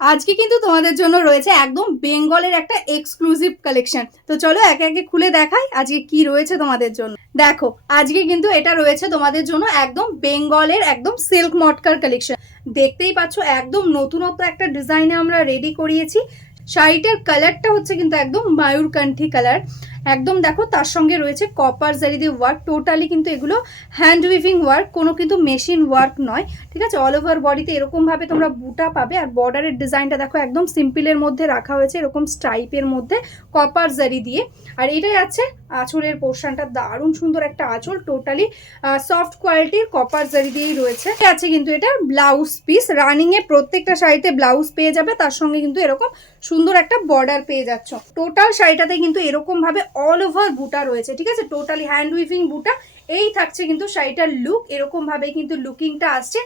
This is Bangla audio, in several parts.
আজকে কিন্তু তোমাদের জন্য রয়েছে একদম বেঙ্গলের একটা এক্সক্লুসিভ কালেকশন। তো চলো একে একে খুলে দেখাই আজকে কি রয়েছে তোমাদের জন্য। দেখো আজকে কিন্তু এটা রয়েছে তোমাদের জন্য একদম বেঙ্গলের একদম সিল্ক মটকার কালেকশন। দেখতেই পাচ্ছ একদম নতুনত্ব একটা ডিজাইনে আমরা রেডি করিয়েছি। শাড়িটার কালারটা হচ্ছে কিন্তু একদম ময়ূরকণ্ঠী কালার। একদম দেখো তার সঙ্গে রয়েছে কপার জারি দিয়ে ওয়ার্ক, টোটালি কিন্তু এগুলো হ্যান্ড উইভিং ওয়ার্ক, কোনো কিন্তু মেশিন ওয়ার্ক নয়। ঠিক আছে, অল ওভার বডিতে এরকম ভাবে তোমরা বুটা পাবে। আর বর্ডারের ডিজাইনটা দেখো একদম সিম্পলের মধ্যে রাখা হয়েছে, এরকম স্ট্রাইপের মধ্যে কপার জারি দিয়ে। আর এটাই আছে আঁচলের পোর্শনটা, দারুণ সুন্দর একটা আঁচল, টোটালি সফট কোয়ালিটির কপার জারি দিয়েই রয়েছে। আছে কিন্তু এটা ব্লাউজ পিস, রানিং এ প্রত্যেকটা শাড়িতে ব্লাউজ পেয়ে যাবে, তার সঙ্গে কিন্তু এরকম সুন্দর একটা বর্ডার পেয়ে যাচ্ছ। টোটাল শাড়িটাতে কিন্তু এরকম ভাবে অল ওভার বুটা রয়েছে। ঠিক আছে, টোটালি হ্যান্ড উইভিং বুটা। এই থাকছে কিন্তু শাড়িটার লুক, এরকম ভাবে কিন্তু লুকিংটা আসছে,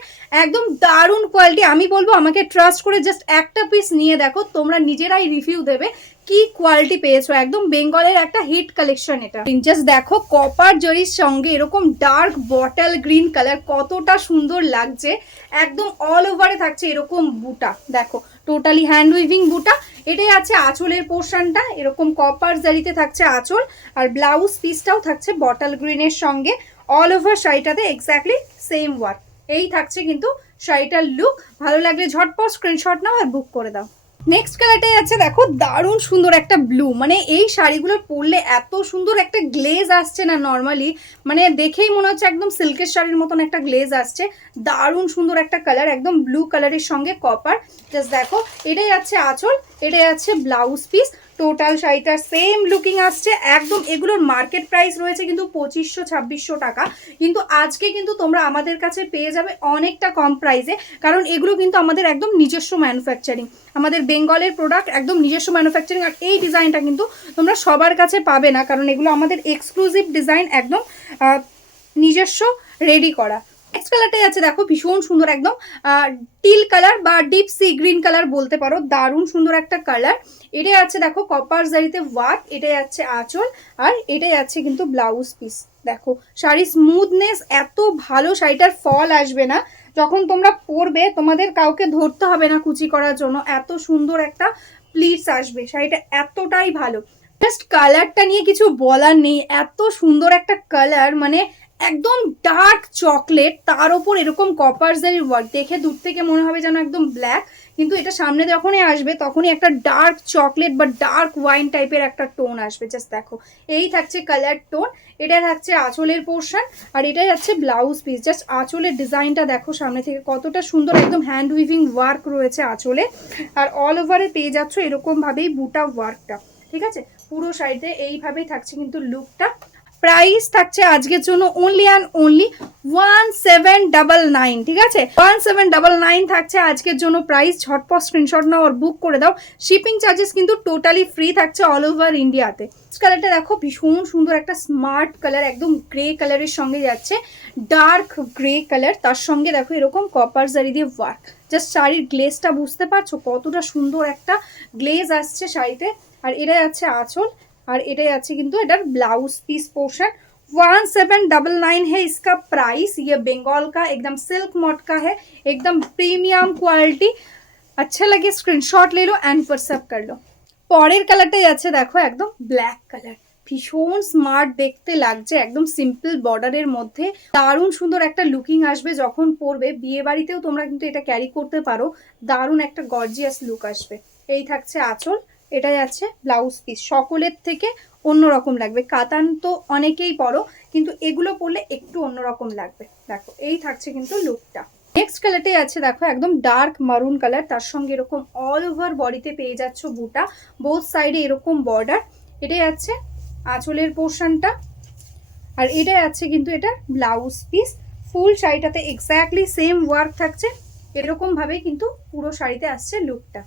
একদম দারুণ কোয়ালিটি। আমি বলবো আমাকে ট্রাস্ট করে জাস্ট একটা পিস নিয়ে দেখো, তোমরা নিজেরাই রিভিউ দেবে কি কোয়ালিটি পেয়েছো। একদম বেঙ্গলের একটা হিট কালেকশন এটা। জাস্ট দেখো কপার জরির সঙ্গে এরকম ডার্ক বটল গ্রিন কালার, কতটা সুন্দর লাগছে। একদম অল ওভারে থাকছে এরকম বুটা, দেখো টোটালি হ্যান্ড উইভিং বুটা। এটাই আছে আঁচলের পোর্শনটা, এরকম কপার জারিতে থাকছে আঁচল। আর ব্লাউজ পিসটাও থাকছে বটল গ্রিনের সঙ্গে। অল ওভার শাড়িটাতে এক্স্যাক্টলি সেম ওয়ার্ক। এই থাকছে কিন্তু শাড়িটার লুক। ভালো লাগলে ঝটপট স্ক্রিনশট নাও আর বুক করে দাও। নেক্সট কালারটাই আছে দেখো দারুণ সুন্দর একটা ব্লু, মানে এই শাড়িগুলো পরলে এত সুন্দর একটা গ্লেজ আসছে না নর্মালি, মানে দেখেই মনে হচ্ছে একদম সিল্কের শাড়ির মতন একটা গ্লেজ আসছে। দারুণ সুন্দর একটা কালার, একদম ব্লু কালারের সঙ্গে কপার। জাস্ট দেখো এটাই আছে আঁচল, এটাই আছে ব্লাউজ পিস। টোটাল শাড়িটার সেম লুকিং আসছে একদম। এগুলোর মার্কেট প্রাইস রয়েছে কিন্তু 2500-2600 টাকা, কিন্তু আজকে কিন্তু তোমরা আমাদের কাছে পেয়ে যাবে অনেকটা কম প্রাইসে, কারণ এগুলো কিন্তু আমাদের একদম নিজস্ব ম্যানুফ্যাকচারিং, আমাদের বেঙ্গলের প্রোডাক্ট, একদম নিজস্ব ম্যানুফ্যাকচারিং। আর এই ডিজাইনটা কিন্তু তোমরা সবার কাছে পাবে না, কারণ এগুলো আমাদের এক্সক্লুসিভ ডিজাইন, একদম নিজস্ব রেডি করা। নেক্সট কালারটাই আছে দেখো ভীষণ সুন্দর, একদম টিল কালার বা ডিপ সি গ্রিন কালার বলতে পারো, দারুণ সুন্দর একটা কালার। এটাই আছে দেখো কপার জারিতে ওয়ার্ক, এটাই আছে আঁচল, আর এটাই আছে কিন্তু ব্লাউজ পিস। দেখো শাড়ির স্মুথনেস এত ভালো, শাড়িটার ফল আসবে না যখন তোমরা পরবে, তোমাদের কাউকে ধরতে হবে না কুচি করার জন্য, এত সুন্দর একটা প্লিটস আসবে। শাড়িটা এতটাই ভালো, জাস্ট কালারটা নিয়ে কিছু বলার নেই, এত সুন্দর একটা কালার, মানে একদম ডার্ক চকলেট, তার ওপর এরকম কপার জারির ওয়ার্ক। দেখে দূর থেকে মনে হবে যেন একদম ব্ল্যাক, কিন্তু এটা সামনে যখনই আসবে তখনই একটা ডার্ক চকলেট বা ডার্ক ওয়াইন টাইপের একটা টোন আসবে। জাস্ট দেখো এই থাকছে কালার টোন, এটা থাকছে আঁচলের পোর্শন, আর এটাই হচ্ছে ব্লাউজ পিস। জাস্ট আঁচলের ডিজাইনটা দেখো সামনে থেকে কতটা সুন্দর, একদম হ্যান্ড উইভিং ওয়ার্ক রয়েছে আঁচলে। আর অল ওভারে পেয়ে যাচ্ছ এরকম ভাবেই বুটা ওয়ার্কটা। ঠিক আছে, পুরো শাড়িতে এইভাবেই থাকছে কিন্তু লুকটা। প্রাইস থাকছে আজকের জন্য অনলি অ্যান্ড অনলি 1799। ঠিক আছে, 1799 থাকছে আজকের জন্য প্রাইস। ঝটপট স্ক্রিনশট নাও আর বুক করে দাও। শিপিং চার্জেস কিন্তু টোটালি ফ্রি থাকছে অল ওভার ইন্ডিয়াতে। কালারটা দেখো ভীষণ সুন্দর একটা স্মার্ট কালার, একদম গ্রে কালারের সঙ্গে যাচ্ছে, ডার্ক গ্রে কালার, তার সঙ্গে দেখো এরকম কপার জারি দিয়ে ওয়ার্ক। জাস্ট শাড়ির গ্লেজটা বুঝতে পারছো কতটা সুন্দর একটা গ্লেজ আসছে শাড়িতে। আর এটাই আছে আঁচল, और एटाई आछे किन्तु एटार ब्लाउज पीस पोर्शन। 1799 है इसका प्राइस। ये बंगाल का एकदम सिल्क मॉट का है, एकदम प्रीमियम क्वालिटी। अच्छा लगे स्क्रीनशॉट ले लो एंड व्हाट्सएप कर लो। পরের কালারটাই আছে দেখো একদম ব্ল্যাক কালার, ভীষণ স্মার্ট দেখতে লাগছে, একদম সিম্পল বর্ডারের মধ্যে দারুণ সুন্দর একটা লুকিং আসবে যখন পরবে। বিয়ে বাড়িতেও তোমরা কিন্তু এটা ক্যারি করতে পারো, দারুণ একটা গর্জিয়াস লুক আসবে। এই থাকছে আঁচল, এটাই আছে ব্লাউজ পিস। সকলের থেকে অন্যরকম লাগবে, কাতান তো অনেকেই পরো, কিন্তু এগুলো পরলে একটু অন্যরকম লাগবে। দেখো এই থাকছে কিন্তু লুকটা। নেক্সট কালারটাই আছে দেখো একদম ডার্ক মারুন কালার, তার সঙ্গে এরকম অল ওভার বডিতে পেয়ে যাচ্ছ বুটা, বোথ সাইডে এরকম বর্ডার। এটাই আছে আঁচলের পোর্শনটা, আর এটাই আছে কিন্তু এটা ব্লাউজ পিস। ফুল শাড়িটাতে এক্স্যাক্টলি সেম ওয়ার্ক থাকছে, এরকম ভাবে কিন্তু পুরো শাড়িতে আসছে লুকটা।